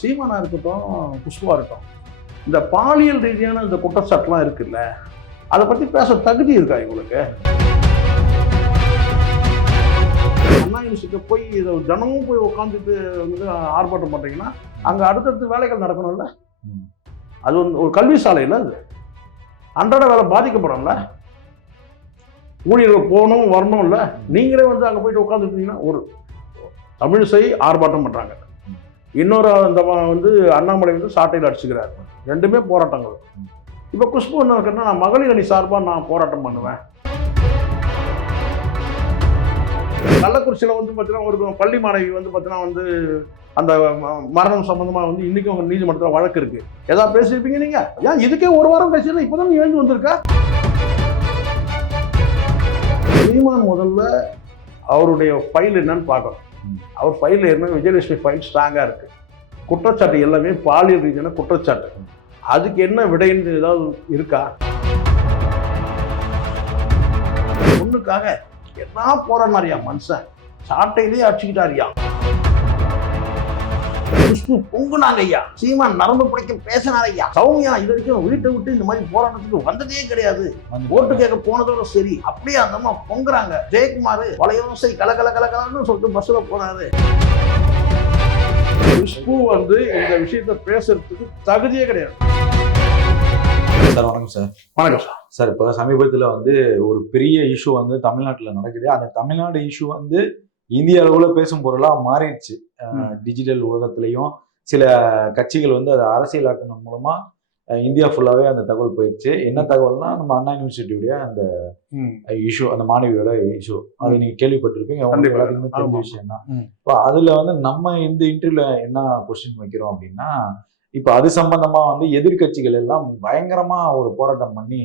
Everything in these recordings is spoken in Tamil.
சீமானா இருக்கட்டும், குஷ்புவா இருக்கட்டும், இந்த பாலியல் ரீதியான இந்த குற்றச்சாட்டுலாம் இருக்குல்ல, அதை பத்தி பேச தகுதி இருக்கா இவங்களுக்கு? அண்ணா யூனிவர்சிட்டிக்கு போய் இதை தினமும் போய் உட்காந்துட்டு வந்து ஆர்ப்பாட்டம் பண்றீங்கன்னா, அங்க அடுத்தடுத்து வேலைகள் நடக்கணும்ல. அது ஒரு கல்வி சாலையில் அது அன்றாட வேலை பாதிக்கப்படும்ல. ஊழியர்கள் போகணும் வரணும்ல. நீங்களே வந்து அங்கே போயிட்டு உட்காந்துட்டீங்கன்னா, ஒரு தமிழிசை ஆர்ப்பாட்டம் பண்றாங்க, இன்னொரு அந்த வந்து அண்ணாமலை வந்து சாட்டையில் அடிச்சுக்கிறாரு. ரெண்டுமே போராட்டங்கள். இப்போ குஷ்பு என்ன இருக்குன்னா, நான் மகளிர் அணி சார்பாக நான் போராட்டம் பண்ணுவேன். கள்ளக்குறிச்சியில் வந்து பார்த்தீங்கன்னா ஒரு பள்ளி மாணவி வந்து பார்த்தீங்கன்னா வந்து அந்த மரணம் சம்பந்தமாக வந்து இன்றைக்கும் அவங்க நீதிமன்றத்தில் வழக்கு இருக்குது. ஏதாவது பேசியிருப்பீங்க நீங்கள்? ஏன் இதுக்கே ஒரு வாரம் பேசினா இப்போ தான் எழுந்து வந்திருக்கா? சீமான் முதல்ல அவருடைய ஃபைல் என்னன்னு பார்க்கணும். அவர் ஃபைல் என்ன, விஜயலட்சுமி ஃபைல் ஸ்ட்ராங்காக இருக்குது. குற்றச்சாட்டு எல்லாமே பாலியல் ரீதியான குற்றச்சாட்டு. அதுக்கு என்ன விடைன்னு ஏதாவது இருக்கா? ஒண்ணுக்காக என்ன போறாரியா மனுஷன், சாட்டையிலேயே அடிச்சுக்கிட்டாரியா. குஷ்பு பொங்குனாங்க ஐயா, சீமான் நரம்பு பிடிக்க பேசினார் ஐயா. சௌமியா இது வரைக்கும் வீட்டை விட்டு இந்த மாதிரி போராட்டத்துக்கு வந்ததே கிடையாது. ஓட்டு கேட்க போனதோட சரி, அப்படியே அந்த அம்மா பொங்குறாங்க. ஜெயக்குமார் வளையோசை கலகலன்னு சொல்லிட்டு பஸ்ல போனாரு. குஷ்பு வந்து இந்த விஷயத்த பேசுறதுக்கு தகுதியே கிடையாது. சார் வணக்கம் சார். வணக்கம் சார். சார் இப்போ சமீபத்தில் வந்து ஒரு பெரிய இஷ்யூ வந்து தமிழ்நாட்டில் நடக்குது. அந்த தமிழ்நாடு இஷ்யூ வந்து இந்திய அளவில் பேசும் பொருளாக மாறிடுச்சு. டிஜிட்டல் உலகத்திலையும் சில கட்சிகள் வந்து அதை அரசியலாக்கணும் மூலமா இந்தியா ஃபுல்லாவே அந்த தகவல் போயிடுச்சு. என்ன தகவல்னா, நம்ம அண்ணா யூனிவர்சிட்டியுடைய அந்த இஷ்யூ, அந்த மாணவியோட இஷ்யூ, அது நீங்க கேள்விப்பட்டிருப்பீங்க. எல்லாத்துக்குமே தெரிஞ்ச விஷயம் தான். இப்போ அதுல வந்து நம்ம இந்த இன்டர்வியூல என்ன கொஸ்டின் வைக்கிறோம் அப்படின்னா, இப்ப அது சம்பந்தமா வந்து எதிர்கட்சிகள் எல்லாம் பயங்கரமா ஒரு போராட்டம் பண்ணி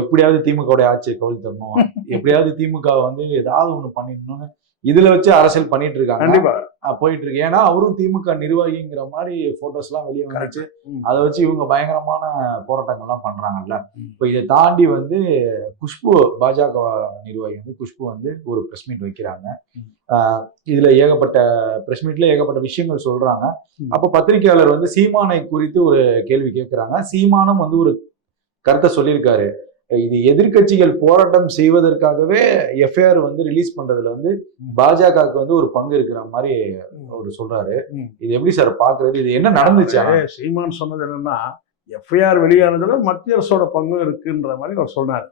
எப்படியாவது திமுகவுடைய ஆட்சியை கவிழ்த்தரணும், எப்படியாவது திமுக வந்து ஏதாவது ஒண்ணு பண்ணிடணும்னு இதுல வச்சு அரசியல் பண்ணிட்டு இருக்காங்க. கண்டிப்பா போயிட்டு இருக்கு. ஏன்னா அவரும் திமுக நிர்வாகிங்கிற மாதிரி போட்டோஸ் எல்லாம் வெளியே வந்துச்சு. அதை வச்சு இவங்க பயங்கரமான போராட்டங்கள்லாம் பண்றாங்கல்ல. இப்ப இதை தாண்டி வந்து குஷ்பு, பாஜக நிர்வாகி வந்து குஷ்பு வந்து ஒரு பிரஸ் மீட் வைக்கிறாங்க. இதுல ஏகப்பட்ட பிரஸ் மீட்ல ஏகப்பட்ட விஷயங்கள் சொல்றாங்க. அப்ப பத்திரிகையாளர் வந்து சீமானை குறித்து ஒரு கேள்வி கேட்கிறாங்க. சீமானும் வந்து ஒரு கருத்தை சொல்லியிருக்காரு. இது எதிர்கட்சிகள் போராட்டம் செய்வதற்காகவே எஃப்ஐஆர் வந்து ரிலீஸ் பண்றதுல வந்து பாஜகவுக்கு வந்து ஒரு பங்கு இருக்கிற மாதிரி அவர் சொல்றாரு. இது எப்படி சார் பாக்குறது? இது என்ன நடந்துச்சு? சீமான் சொன்னது என்னன்னா, எஃப்ஐஆர் வெளியானதுல மத்திய அரசோட பங்கு இருக்குன்ற மாதிரி அவர் சொன்னார்.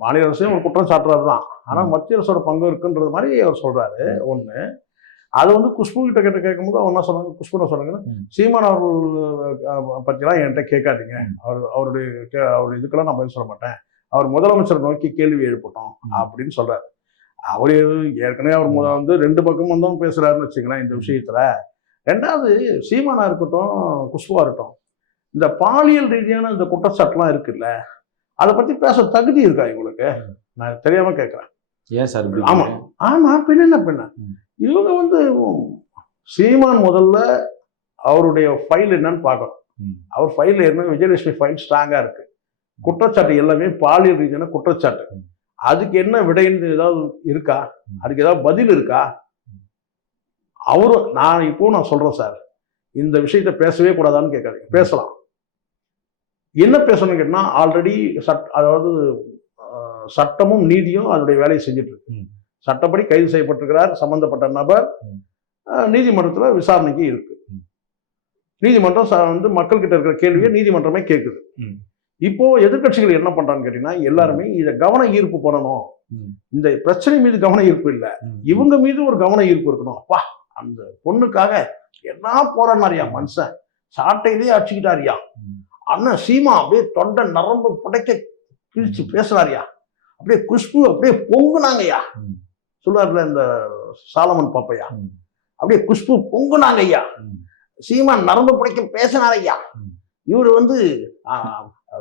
மாநில அரசையும் ஒரு குற்றம் சாட்டுறாரு தான், ஆனா மத்திய அரசோட பங்கு இருக்குன்றது மாதிரி அவர் சொல்றாரு. ஒண்ணு, அது வந்து குஷ்பு கிட்ட கேட்கும்போது அவங்க என்ன சொன்னாங்க, குஷ்பு என்ன சொன்னாங்கன்னா, சீமான் அவர்கள் பற்றிலாம் என்கிட்ட கேட்காதீங்க, அவருடைய இதுக்கெல்லாம் நான் பதில் சொல்ல மாட்டேன், அவர் முதலமைச்சரை நோக்கி கேள்வி எழுப்பட்டோம் அப்படின்னு சொல்றாரு. அவரு ஏற்கனவே அவர் வந்து ரெண்டு பக்கமும் தான் பேசுறாருன்னு வச்சுக்கலாம் இந்த விஷயத்துல. ரெண்டாவது, சீமானா இருக்கட்டும், குஷ்புவா இருக்கட்டும், இந்த பாலியல் ரீதியான இந்த குற்றச்சாட்டுலாம் இருக்குல்ல, அதை பத்தி பேச தகுதி இருக்கா இவங்களுக்கு? நான் தெரியாம கேட்கிறேன். ஏன் சார்? ஆமா ஆமா, பின்ன இவங்க வந்து சீமான் முதல்ல அவருடைய ஃபைல் என்னன்னு பார்க்கணும். அவர் ஃபைல் என்ன, விஜயலட்சுமி ஃபைல் ஸ்ட்ராங்கா இருக்கு. குற்றச்சாட்டு எல்லாமே பாலியல் ரீதியான குற்றச்சாட்டு. அதுக்கு என்ன விடைன்னு ஏதாவது இருக்கா? அதுக்கு ஏதாவது பதில் இருக்கா? அவரும் நான் சொல்றேன் சார், இந்த விஷயத்த பேசவே கூடாதான்னு கேட்காதீங்க, பேசலாம். என்ன பேசணும்னு கேட்டா, ஆல்ரெடி அதாவது சட்டமும் நீதியும் அதனுடைய வேலையை செஞ்சுட்டு இருக்கு. சட்டப்படி கைது செய்யப்பட்டிருக்கிறார் சம்பந்தப்பட்ட நபர். நீதிமன்றத்தில் விசாரணைக்கு இருக்கு. நீதிமன்றம் வந்து மக்கள் கிட்ட இருக்கிற கேள்வியை நீதிமன்றமே கேட்குது. இப்போ எதிர்கட்சிகள் என்ன பண்றான்னு கேட்டீங்கன்னா, எல்லாருமே இதை கவன ஈர்ப்பு பண்ணணும். இந்த பிரச்சனை மீது கவன ஈர்ப்பு இல்லை, இவங்க மீது ஒரு கவன ஈர்ப்பு இருக்கணும். அப்பா, அந்த பொண்ணுக்காக என்ன போறாரியா மனுஷன், சாட்டையிலேயே அடிச்சுக்கிட்டாரியா. அண்ணன் சீமா அப்படியே தொண்டை நரம்பு புடைக்க கிழிச்சு பேசுறாரியா. அப்படியே குஷ்பு அப்படியே பொங்குனாங்கய்யா சொல்லுவார்ல இந்த சாலமன் பாப்பையா. அப்படியே குஷ்பு பொங்குனாங்க ஐயா, சீமான் நரம்பு பிடிக்க பேசினார் ஐயா. இவரு வந்து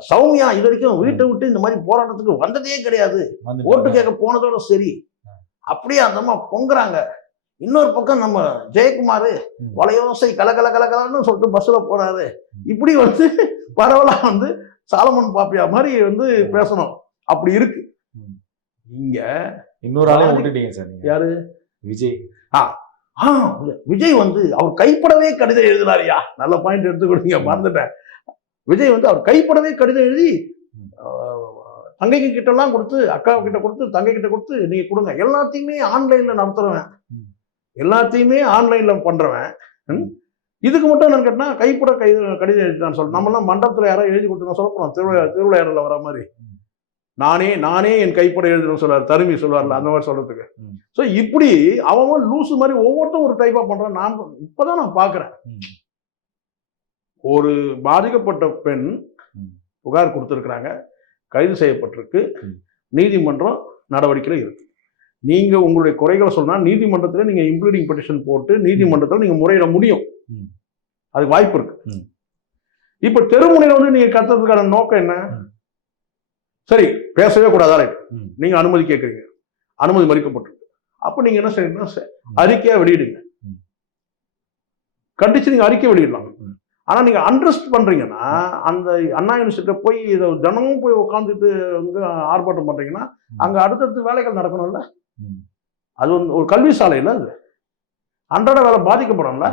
சௌமியா இது வரைக்கும் வீட்டை விட்டு இந்த மாதிரி போராட்டத்துக்கு வந்ததே கிடையாது. ஓட்டு கேட்க போனதோட சரி, அப்படியே அந்த அம்மா பொங்குறாங்க. இன்னொரு பக்கம் நம்ம ஜெயக்குமார் வளையோசை கலகலன்னு சொல்லிட்டு பஸ்ல போறாரு. இப்படி வந்து பரவலா வந்து சாலமன் பாப்பியா மாதிரி வந்து பேசணும். அப்படி இருக்கு. இங்க இன்னொரு ஆளே விட்டுட்டீங்க சார். யாரு? விஜய். விஜய் வந்து அவர் கைப்படவே கடிதம் எழுதினாரியா, நல்ல பாயிண்ட் எடுத்து கொடுங்க, மறந்துட்டேன். விஜய் வந்து அவர் கைப்படவே கடிதம் எழுதி தங்கைக்கு கிட்ட எல்லாம் கொடுத்து, அக்கா கிட்ட கொடுத்து, தங்கை கிட்ட கொடுத்து, நீங்க கொடுங்க, எல்லாத்தையுமே ஆன்லைன்ல நடத்துறவன், எல்லாத்தையுமே ஆன்லைன்ல பண்றவன், இதுக்கு மட்டும் என்னன்னு கேட்டா கைப்பட கடிதம் எழுதிட்டான்னு சொல்ல. நம்ம எல்லாம் மண்டபத்துல யாரோ எழுதி கொடுத்து சொல்ல போறோம், திருவிழாவில் வர மாதிரி நானே என் கைப்பட எழுதுறேன்னு சொல்றாரு, தருமி சொல்லுவார்ல, அந்த மாதிரி சொல்றதுக்கு. ஸோ இப்படி அவன் லூசு மாதிரி ஒவ்வொருத்தரும் ஒரு டைப்பா பண்றான். நான் இப்பதான் நான் பாக்குறேன், ஒரு பாதிக்கப்பட்ட பெண் புகார் கொடுத்திருக்கிறாங்க, கைது செய்யப்பட்டிருக்கு, நீதிமன்றம் நடவடிக்கையில் இருக்கு. நீங்க உங்களுடைய குறைகளை சொன்னா நீதிமன்றத்தில் நீங்க இம்ப்ளீடிங் பெட்டிஷன் போட்டு நீதிமன்றத்தில் நீங்க முறையிட முடியும், அதுக்கு வாய்ப்பு இருக்கு. இப்ப தெருமுனையில வந்து நீங்க கத்துறதுக்கான நோக்கம் என்ன? சரி, பேசவே கூடாதா, நீங்க அனுமதி கேட்குறீங்க, அனுமதி மறுக்கப்பட்டிருக்கு. அப்ப நீங்க என்ன செய்யணும்னா அறிக்கையா வெளியிடுங்க, கண்டிச்சு நீங்க அறிக்கை வெளியிடலாம். ஆனா நீங்க அண்ட்ரஸ்ட் பண்றீங்கன்னா, அந்த அண்ணா யூனிவர்சிட்டியில போய் இதை தினமும் போய் உட்காந்துட்டு வந்து ஆர்ப்பாட்டம் பண்றீங்கன்னா, அங்க அடுத்தடுத்து வேலைகள் நடக்கணும்ல. அது ஒரு கல்வி சாலையில அது அன்றாட வேலை பாதிக்கப்படும்ல,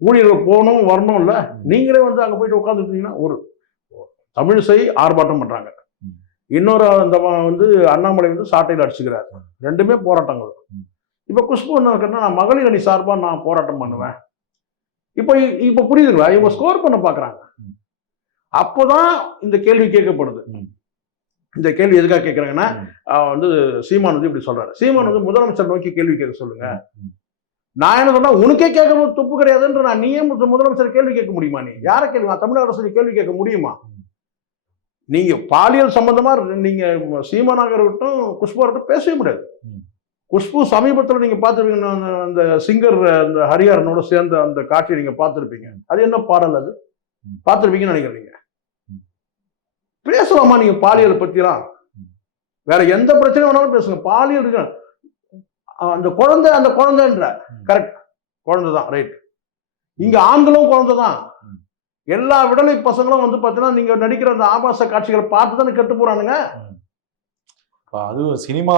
ஊழியர்கள் போகணும் வரணும் இல்ல. நீங்களே வந்து அங்க போயிட்டு உட்காந்துட்டீங்கன்னா, ஒரு தமிழிசை ஆர்ப்பாட்டம் பண்றாங்க, இன்னொரு அந்த வந்து அண்ணாமலை வந்து சாட்டையில் அடிச்சுக்கிறாரு, ரெண்டுமே போராட்டங்கள். இப்ப குஷ்பு என்ன இருக்குன்னா, நான் மகளிர் அணி சார்பா நான் போராட்டம் பண்ணுவேன். இப்ப புரியுதுங்களா? இவங்க ஸ்கோர் பண்ண பாக்குறாங்க. அப்போதான் இந்த கேள்வி கேட்கப்படுது. இந்த கேள்வி எதுக்காக கேட்கறாங்கன்னா, வந்து சீமான் வந்து இப்படி சொல்றாரு. சீமான் வந்து முதலமைச்சர் நோக்கி கேள்வி கேட்க சொல்லுங்க. நான் என்ன சொன்னா, உனக்கே கேட்க துப்பு கிடையாதுன்ற, நான் நீயே முதலமைச்சர் கேள்வி கேட்க முடியுமா? நீ யார கேள்வி? தமிழக அரசு கேள்வி கேட்க முடியுமா? நீங்க பாலியல் சம்பந்தமா நீங்க சீமானாக இருக்கட்டும், குஷ்பு இருக்கட்டும் பேசவே முடியாது. குஷ்பு சமீபத்தில் நீங்க பார்த்துருப்பீங்க, அந்த சிங்கர் அந்த ஹரிஹரனோட சேர்ந்த அந்த காட்சியை நீங்க பார்த்துருப்பீங்க. அது என்ன பாடல்? அது பார்த்துருப்பீங்கன்னு நினைக்கிறீங்க. பேசலாமா நீங்க பாலியல் பத்திலாம்? வேற எந்த பிரச்சனையும் வேணாலும் பேசுங்க, பாலியல் அந்த குழந்தைன்ற கரெக்ட், குழந்தைதான், ரைட். இங்க ஆண்களும் குழந்தைதான். எல்லா விடலை பசங்களும் வந்து பாத்தீங்கன்னா, நீங்க நடிக்கிற அந்த ஆபாச காட்சிகளை பார்த்து தானே கெட்டு போறானுங்க. அது சினிமா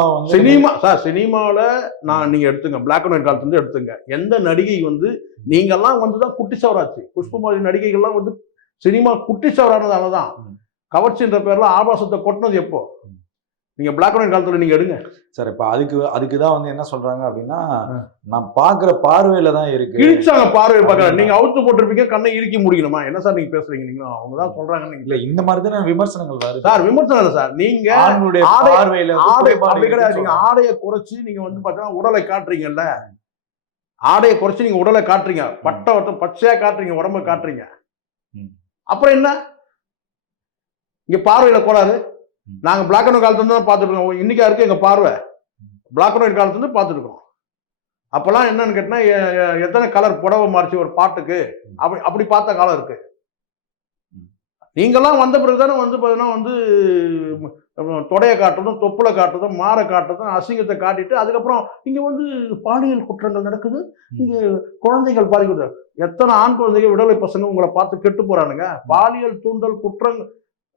சார், சினிமாவில் நான் நீங்க எடுத்துங்க, பிளாக் அண்ட் ஒயிட் காலத்துல இருந்து எடுத்துங்க, எந்த நடிகை வந்து நீங்கெல்லாம் வந்துதான் குட்டிச்சவராச்சு. குஷ்பு மாதிரி நடிகைகள்லாம் வந்து சினிமா குட்டிச்சவரானதாலதான். கவர்ச்சின்ற பேர்ல ஆபாசத்தை கொட்டினது எப்போ? நீங்க பிளாக் அண்ட் ஒயிட் காலத்துல நீங்க எடுங்க சார். இப்ப அதுக்குதான் வந்து என்ன சொல்றாங்க அப்படின்னா, நான் பாக்குற பார்வையில தான் இருக்கு, கிழிச்சாங்க பார்வை பார்க்கற. நீங்க அவுத்து போட்டிருப்பீங்க, கண்ணை இறுக்கி முடிக்கணுமா? என்ன சார் நீங்க பேசுறீங்க? நீங்க அவங்கதான் சொல்றாங்க. இல்ல, இந்த மாதிரி தான் விமர்சனங்கள் வருது சார். விமர்சனம் இல்லை சார், நீங்க பார்வையில அப்படி கிடையாது. நீங்க ஆடையை குறைச்சி நீங்க வந்து பாத்தீங்கன்னா உடலை காட்டுறீங்கல்ல, ஆடையை குறைச்சி நீங்க உடலை காட்டுறீங்க, பச்சையா காட்டுறீங்க, உடம்ப காட்டுறீங்க. அப்புறம் என்ன இங்க பார்வையில கோளாறு? நாங்க பிளாக் அண்ட் ஒயிட் காலத்துல தான் பார்த்துட்டு இருக்கோம். இன்னைக்கா இருக்கு எங்க பார்வை, பிளாக் அண்ட் ஒயிட் காலத்துல இருந்து பார்த்துட்டு இருக்கோம். அப்பெல்லாம் என்னன்னு கேட்டா, எத்தனை கலர் புடவை மாறிச்சு ஒரு பாட்டுக்கு, அப்படி பார்த்த காலம் இருக்கு. நீங்கெல்லாம் வந்த பிறகுதானே வந்து பாத்தீங்கன்னா வந்து தொடைய காட்டுறதும், தொப்புளை காட்டுறதும், மாற காட்டுறதும், அசிங்கத்தை காட்டிட்டு அதுக்கப்புறம் இங்க வந்து பாலியல் குற்றங்கள் நடக்குது, இங்க குழந்தைகள் பாதிக்குது. எத்தனை ஆண் குழந்தைகள் விடலை பசங்க உங்களை பார்த்து கெட்டு போறானுங்க. பாலியல் தூண்டல் குற்றங்கள்,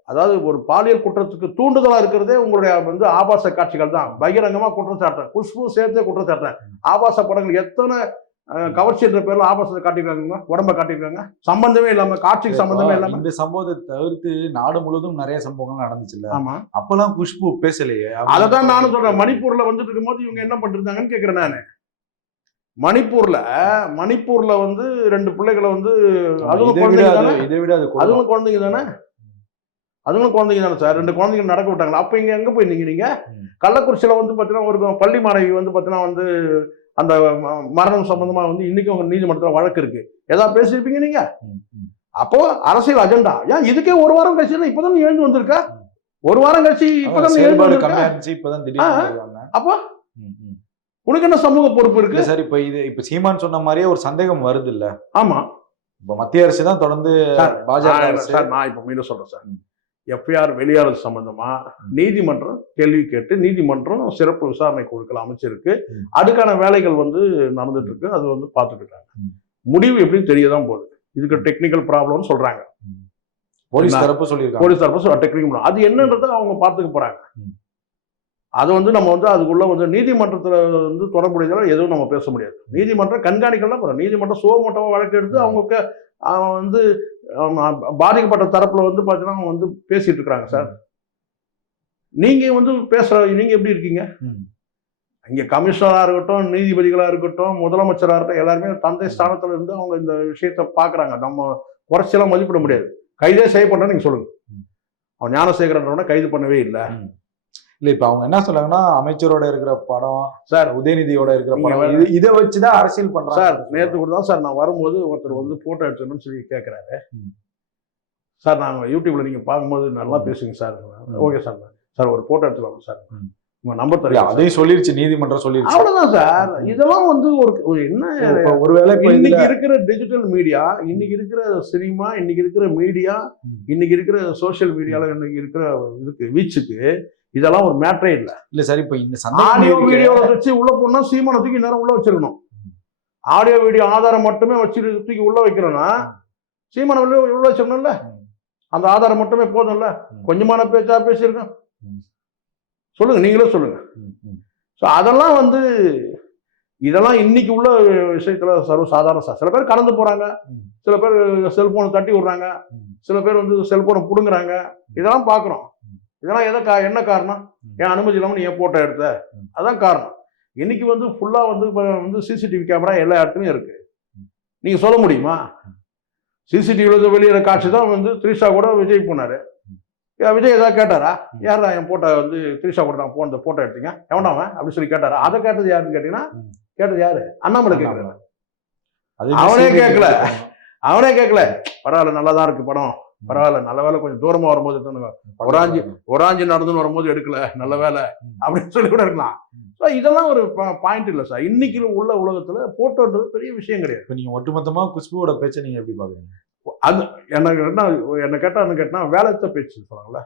அதாவது ஒரு பாலியல் குற்றத்துக்கு தூண்டுதலா இருக்கிறதே உங்களுடைய வந்து ஆபாச காட்சிகள் தான். பகிரங்கமா குற்றம் சாட்டுறேன், குஷ்பு சேர்த்தே குற்றம் சாட்டுறேன். ஆபாச படங்கள் எத்தனை கவர்ச்சி என்ற பேர்ல ஆபாசத்தை காட்டியிருக்காங்க, உடம்ப காட்டியிருக்காங்க, சம்பந்தமே இல்லாம, காட்சிக்கு சம்பந்தமே இல்லாம. இந்த சம்பவத்தை தவிர்த்து நாடு முழுவதும் நிறைய சம்பவங்கள் நடந்துச்சுல்ல. ஆமா, அப்பெல்லாம் குஷ்பு பேசலையே. அததான் நானும் சொல்றேன். மணிப்பூர்ல வந்துட்டு இருக்கும் போது இவங்க என்ன பண்ணிருந்தாங்கன்னு கேக்குறேன் நானு. மணிப்பூர்ல வந்து 2 பிள்ளைகளை வந்து, அதுவும் குழந்தைங்க தானே, அதுங்களும் குழந்தைங்க தானே சார். 2 குழந்தைங்க நடக்க விட்டாங்களா? அப்ப இங்க எங்க போயிருந்தீங்க நீங்க? கள்ளக்குறிச்சியில வந்து பாத்தீங்கன்னா ஒரு பள்ளி மாணவி வந்து பாத்தீங்கன்னா வந்து அந்த மரணம் சம்பந்தமா வந்து இன்னைக்கும் நீதிமன்றத்தில் வழக்கு இருக்கு. ஏதாவது பேசியிருப்பீங்க நீங்க? அப்போ அரசியல் அஜெண்டா ஏன் இதுக்கே ஒரு வாரம் கழிச்சு இப்பதான் எழுந்து வந்திருக்க? ஒரு வாரம் கழிச்சு இப்பதான் எழுந்து வந்திருக்க. அப்போ உனக்கு என்ன சமூக பொறுப்பு இருக்கு சார்? இப்ப சீமான் சொன்ன மாதிரியே ஒரு சந்தேகம் வருது இல்ல? ஆமா, இப்ப மத்திய அரசு தான் தொடர்ந்து பாஜக. நான் இப்ப மீண்டும் சொல்றேன் சார், எஃப்ஐஆர் வெளியாளர் சம்பந்தமா நீதிமன்றம் கேள்வி கேட்டு நீதிமன்றம் சிறப்பு விசாரணை குழுக்கள் அமைச்சிருக்கு. அதுக்கான வேலைகள் வந்து நடந்துட்டு இருக்கு, அது வந்து பார்த்துட்டு இருக்காங்க. முடிவு எப்படின்னு தெரியதான் போகுது. இதுக்கு டெக்னிக்கல் ப்ராப்ளம்னு சொல்றாங்க, போலீஸ் தரப்பு சொல்லியிருக்காங்க. போலீஸ் தரப்பு டெக்னிக்கல், அது என்னன்றதை அவங்க பார்த்துக்க போறாங்க. அது வந்து நம்ம வந்து அதுக்குள்ள வந்து நீதிமன்றத்தில் வந்து தொடர்புடையதால் எதுவும் நம்ம பேச முடியாது. நீதிமன்றம் கண்காணிக்கலாம் போகிறோம். நீதிமன்றம் சுமோட்டோவாக வழக்கு எடுத்து அவங்க அவன் வந்து பாதிக்கப்பட்ட தரப்புல வந்து பார்த்தீங்கன்னா அவங்க வந்து பேசிட்டு இருக்கிறாங்க சார். நீங்க வந்து நீங்க எப்படி இருக்கீங்க? இங்க கமிஷனரா இருக்கட்டும், நீதிபதிகளா இருக்கட்டும், முதலமைச்சரா இருக்கட்டும், எல்லாருமே தந்தை ஸ்தானத்துல இருந்து அவங்க இந்த விஷயத்த பாக்குறாங்க. நம்ம குறைச்செல்லாம் மதிப்பிட முடியாது. கைதே செய்யப்பட்டா நீங்க சொல்லுங்க. அவன் ஞானசேகரன் கைது பண்ணவே இல்லை. இல்ல இப்ப அவங்க என்ன சொல்றாங்கன்னா, அமைச்சரோட இருக்கிற படம் சார், உதயநிதியோட இருக்கிற படம் இதை வச்சுதான் அரசியல் பண்றாங்க சார். நேற்று கூட தான் சார் நான் வரும்போது ஒருத்தர் வந்து போட்டோ எடுத்துக்கணும்னு சொல்லி கேட்கிறாரு. சார் நாங்கள் யூடியூப்ல நீங்க பார்க்கும்போது நல்லா பேசுங்க சார். Okay sir. சார் ஒரு போட்டோ எடுத்துக்கலாம் சார். உங்க நம்பர் தரீங்க. அதையும் சொல்லிருச்சு, நீதிமன்றம் சொல்லிருச்சு. அவ்வளவுதான் சார். இதெல்லாம் வந்து ஒரு என்ன ஒருவேளை இன்னைக்கு இருக்கிற டிஜிட்டல் மீடியா, இன்னைக்கு இருக்கிற சினிமா, இன்னைக்கு இருக்கிற மீடியா, இன்னைக்கு இருக்கிற சோசியல் மீடியால இன்னைக்கு இருக்கிற இதுக்கு வீச்சுக்கு இதெல்லாம் ஒரு மேட்டரே இல்லை. இல்ல சார், இப்ப இந்த ஆடியோ வீடியோவை வச்சு உள்ள போனா சீமானை தூக்கி நேரம் உள்ள வச்சிருக்கணும். ஆடியோ வீடியோ ஆதாரம் மட்டுமே வச்சு தூக்கி உள்ள வைக்கிறோம்னா சீமானை உள்ள வச்சிடணும்ல. அந்த ஆதாரம் மட்டுமே போதும்ல. கொஞ்சமான பேச்சா பேசியிருக்கோம். சொல்லுங்க, நீங்களே சொல்லுங்க. ஸோ அதெல்லாம் வந்து இதெல்லாம் இன்னைக்கு உள்ள விஷயத்துல சர்வசாதாரண சார். சில பேர் கடந்து போறாங்க, சில பேர் செல்போனை தட்டி விடுறாங்க, சில பேர் வந்து செல்போனை புடுங்குறாங்க. இதெல்லாம் பார்க்குறோம். இதெல்லாம் என்ன காரணம்? என் அனுமதி இல்லாமல் நீ ஏன் போட்டோ எடுத்த? அதான் காரணம். இன்னைக்கு வந்து ஃபுல்லா வந்து சிசிடிவி கேமரா எல்லா இடத்துலையும் இருக்கு. நீங்க சொல்ல முடியுமா? சிசிடிவில வெளியிற காட்சி தான் வந்து த்ரிஷா கூட விஜய் போனாரு. விஜய் ஏதாவது கேட்டாரா? யாரா என் போட்டோ வந்து த்ரிஷா கூட நான் போன போட்டோ எடுத்தீங்க எவனாவன் அப்படின்னு சொல்லி கேட்டாரா? அதை கேட்டது யாருன்னு கேட்டீங்கன்னா, கேட்டது யாரு? அண்ணாமலை கேட்கல. அவனே கேட்கல. பரவாயில்ல, நல்லாதான் இருக்கு படம், பரவாயில்ல, நல்ல வேலை கொஞ்சம் தூரமா வரும்போது ஒராஞ்சி நடந்துன்னு வரும்போது எடுக்கல, நல்ல வேலை அப்படின்னு சொல்லி கூட இருக்கலாம். இதெல்லாம் ஒரு பாயிண்ட் இல்லை சார். இன்னைக்கு உள்ள உலகத்துல போட்டோன்றது பெரிய விஷயம் கிடையாது. இப்ப நீங்க ஒட்டுமொத்தமா குஷ்புவோட பேச்சை நீங்க எப்படி பாக்குறீங்க? அது என்ன கேட்டா வேலையற்ற பேச்சு சொல்றாங்கல்ல,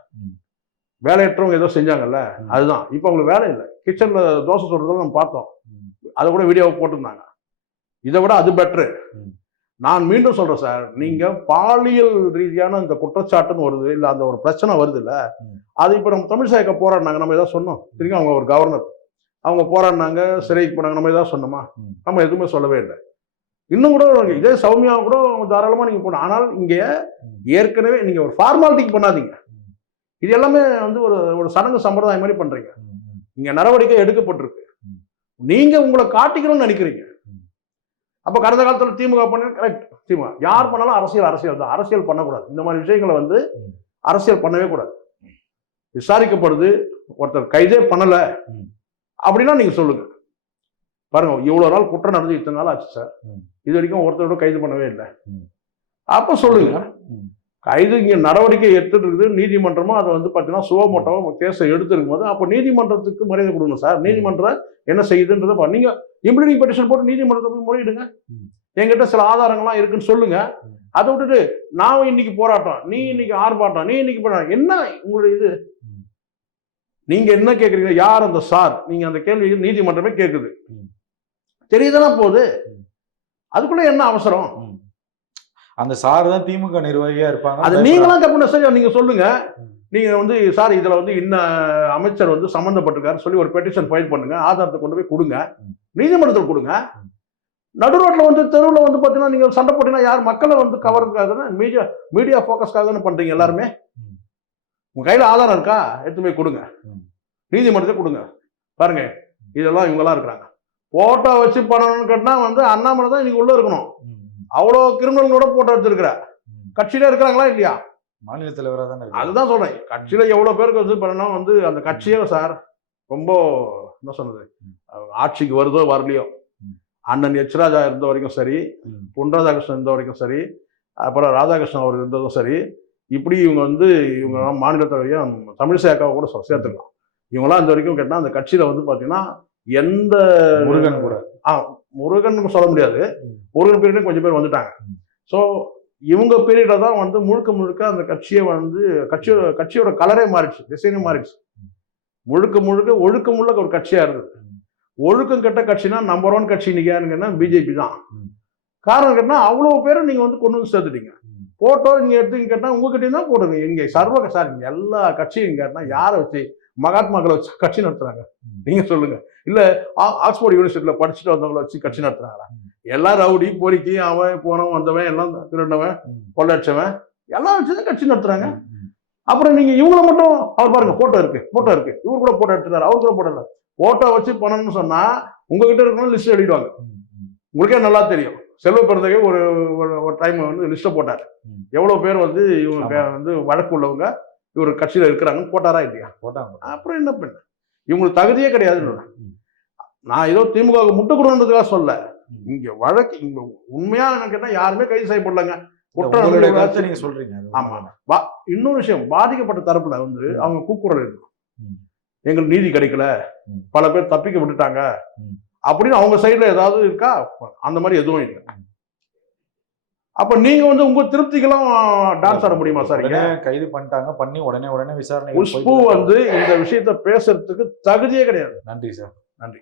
வேலையற்றவங்க ஏதோ செஞ்சாங்கல்ல, அதுதான். இப்ப அவங்களுக்கு வேலை இல்லை. கிச்சன்ல தோசை சொல்றதுல நம்ம பார்த்தோம். அதை கூட வீடியோவை போட்டிருந்தாங்க. இதை விட அது பெட்ரு. நான் மீண்டும் சொல்றேன் சார், நீங்க பாலியல் ரீதியான இந்த குற்றச்சாட்டுன்னு வருது இல்ல, அந்த ஒரு பிரச்சனை வருது இல்ல, அது இப்ப நம்ம தமிழிசை போராடினாங்க, நம்ம ஏதாவது சொன்னோம்? திரும்பி அவங்க ஒரு கவர்னர், அவங்க போராடினாங்க, சிறைக்கு போனாங்க, நம்ம ஏதாவது சொன்னோமா? நம்ம எதுவுமே சொல்லவே இல்லை. இன்னும் கூட இதே சௌமியா கூட தாராளமா நீங்க போன. ஆனால் இங்க ஏற்கனவே நீங்க ஒரு ஃபார்மாலிட்டிக்கு பண்ணாதீங்க. இது எல்லாமே வந்து ஒரு சடங்கு சம்பிரதாயம் மாதிரி பண்றீங்க. நீங்க நடவடிக்கை எடுக்கப்பட்டிருக்கு, நீங்க உங்களை காட்டிக்கணும்னு நினைக்கிறீங்க. அப்ப கடந்த காலத்துல திமுக பண்ண கரெக்ட். திமுக யார் பண்ணாலும் அரசியல் தான். அரசியல் பண்ணக்கூடாது. இந்த மாதிரி விஷயங்களை வந்து அரசியல் பண்ணவே கூடாது. விசாரிக்கப்படுது, ஒருத்தர் கைதே பண்ணல அப்படின்னா நீங்க சொல்லுங்க. பாருங்க, இவ்வளவு நாள் குற்றம் நடந்து இத்தனை நாள் ஆச்சு சார், இது வரைக்கும் ஒருத்தரோட கைது பண்ணவே இல்லை. அப்ப சொல்லுங்க. கைது இங்க நடவடிக்கை எடுத்துட்டு இருக்குது. நீதிமன்றமும் அதை வந்து பாத்தீங்கன்னா சுவமோட்டோவா கேஸை எடுத்திருக்கும் போது அப்போ நீதிமன்றத்துக்கு மரியாதை கொடுக்கணும் சார். நீதிமன்றம் என்ன செய்யுதுன்றதை நீங்க இம்ப்ளீடிங் பெட்டிஷன் போட்டு நீதிமன்றத்தை போய் முறையிடுங்க. என்கிட்ட சில ஆதாரங்கள்லாம் இருக்குன்னு சொல்லுங்க. அதை விட்டுட்டு நான் இன்னைக்கு போராட்டம், நீ இன்னைக்கு ஆர்ப்பாட்டம், நீ இன்னைக்கு போராட்டம், என்ன உங்களுடைய இது? நீங்க என்ன கேட்குறீங்க? யார் அந்த சார்? நீங்க அந்த கேள்வி நீதிமன்றமே கேட்குது. தெரியுதுன்னா போகுது, அதுக்குள்ள என்ன அவசரம்? அந்த சார் தான் திமுக நிர்வாகியா இருப்பாங்க. அது நீங்களாம் தப்பு சார். நீங்க சொல்லுங்க, நீங்க வந்து சார் இதுல வந்து இன்னும் அமைச்சர் வந்து சம்பந்தப்பட்டிருக்காரு சொல்லி ஒரு பெட்டிஷன் ஃபைல் பண்ணுங்க, ஆதாரத்தை கொண்டு போய் கொடுங்க, நீதிமன்றத்தில் கொடுங்க. நடு ரோட்ல வந்து தெருவில் வந்து பாத்தீங்கன்னா நீங்க சண்டை போட்டீங்கன்னா யார்? மக்களை வந்து கவர்றதுக்காக, மீடியா போக்கஸ்க்காக தானே பண்றீங்க எல்லாருமே. உங்க கையில ஆதாரம் இருக்கா? எடுத்து போய் கொடுங்க, நீதிமன்றத்தை கொடுங்க. பாருங்க, இதெல்லாம் இவங்கெல்லாம் இருக்கிறாங்க. போட்டோ வச்சு பண்ணணும்னு கேட்டா வந்து அண்ணாமலை தான் நீங்க உள்ள இருக்கணும். அவ்வளோ கிரிமினல்களோட போட்டோ எடுத்திருக்கிற கட்சியில இருக்கிறாங்களா இல்லையா? மாநில தலைவராக தானே. அதுதான் சொல்றேன், கட்சியில எவ்வளவு பேருக்கு வந்து பண்ணா வந்து அந்த கட்சியே சார் ரொம்ப என்ன சொன்னது, ஆட்சிக்கு வருதோ வரலையோ, அண்ணன் எச் ராஜா இருந்த வரைக்கும் சரி, பொன் ராதாகிருஷ்ணன் இருந்த வரைக்கும் சரி, அப்புறம் ராதாகிருஷ்ணன் அவர் இருந்ததும் சரி, இப்படி இவங்க மாநில தலைவரையும் தமிழிசை அக்காவை கூட சேர்த்துக்கலாம். இவங்கெல்லாம் இந்த வரைக்கும் கேட்டால் அந்த கட்சியில வந்து பாத்தீங்கன்னா எந்த முருகன் கூட முருகன் சொல்ல முடியாது, முருகன் பீரியட்ல கொஞ்சம் பேர் வந்துட்டாங்க. ஸோ இவங்க பீரியட்ல தான் வந்து முழுக்க அந்த கட்சியை வந்து கட்சியோட கலரே மாறிடுச்சு, திசைனே மாறிடுச்சு. ஒழுக்கமுள்ள ஒரு கட்சியா இருந்தது. ஒழுக்கம் கெட்ட கட்சினா நம்பர் 1 கட்சி நீங்கன்னா பிஜேபி தான். காரணம் கேட்டா அவ்வளவு பேரும் நீங்க வந்து கொண்டு வந்து சேர்த்துட்டீங்க. போட்டோ நீங்க எடுத்துங்க கேட்டா உங்ககிட்ட தான் போடுங்க. இங்க சார் எல்லா கட்சியும் கேட்டா யாரை வச்சு மகாத்மாக்களை வச்சு கட்சி நடத்துறாங்க? நீங்க சொல்லுங்க. இல்ல ஆக்ஸ்போர்ட் யூனிவர்சிட்டியில படிச்சுட்டு வந்தவங்களை வச்சு கட்சி நடத்துறாங்களா? எல்லாம் ரவுடி பொறிக்கி அவன் போனவன் வந்தவன் எல்லாம் திருடினவன் கொள்ளடிச்சவன் எல்லாம் வச்சுதான் கட்சி நடத்துறாங்க. அப்புறம் நீங்க இவங்கள மட்டும் அவர் பாருங்க போட்டோ இருக்கு இவர் கூட போட்டோ எடுத்துறாரு, அவர் கூட போட்டோ போட்டோ வச்சு பண்ணணும்னு சொன்னா உங்ககிட்ட இருக்கணும் லிஸ்ட் எழுதிடுவாங்க. உங்களுக்கே நல்லா தெரியும். செல்வ பெருந்தகை ஒரு டைம் வந்து லிஸ்ட்டை போட்டார். எவ்வளவு பேர் வந்து இவங்க வந்து வழக்கு உள்ளவங்க இவர் கட்சியில இருக்கிறாங்கன்னு போட்டாரா இல்லையா? போட்டாங்க. அப்புறம் என்ன பண்ண இவங்களுக்கு தகுதியே கிடையாது. நான் ஏதோ திமுக முட்டு கொடுன்றதுக்காக சொல்ல. இங்க வழக்கு இங்க உண்மையா எனக்கு என்ன யாருமே கைது செய்யப்படலங்க. குற்றம் நீங்க சொல்றீங்க. ஆமா. இன்னொரு விஷயம், பாதிக்கப்பட்ட தரப்புல வந்து அவங்க கூக்குரல் இருக்கு, எங்களுக்கு நீதி கிடைக்கல, பல பேர் தப்பிக்க விட்டுட்டாங்க அப்படின்னு அவங்க சைடுல ஏதாவது இருக்கா? அந்த மாதிரி எதுவும் இல்லை. அப்ப நீங்க வந்து உங்க திருப்திக்கெல்லாம் டான்ஸ் ஆட முடியுமா சார்? கைது பண்ணிட்டாங்க, பண்ணி உடனே விசாரணை. குஷ்பு வந்து இந்த விஷயத்த பேசுறதுக்கு தகுதியே கிடையாது. நன்றி சார். நன்றி.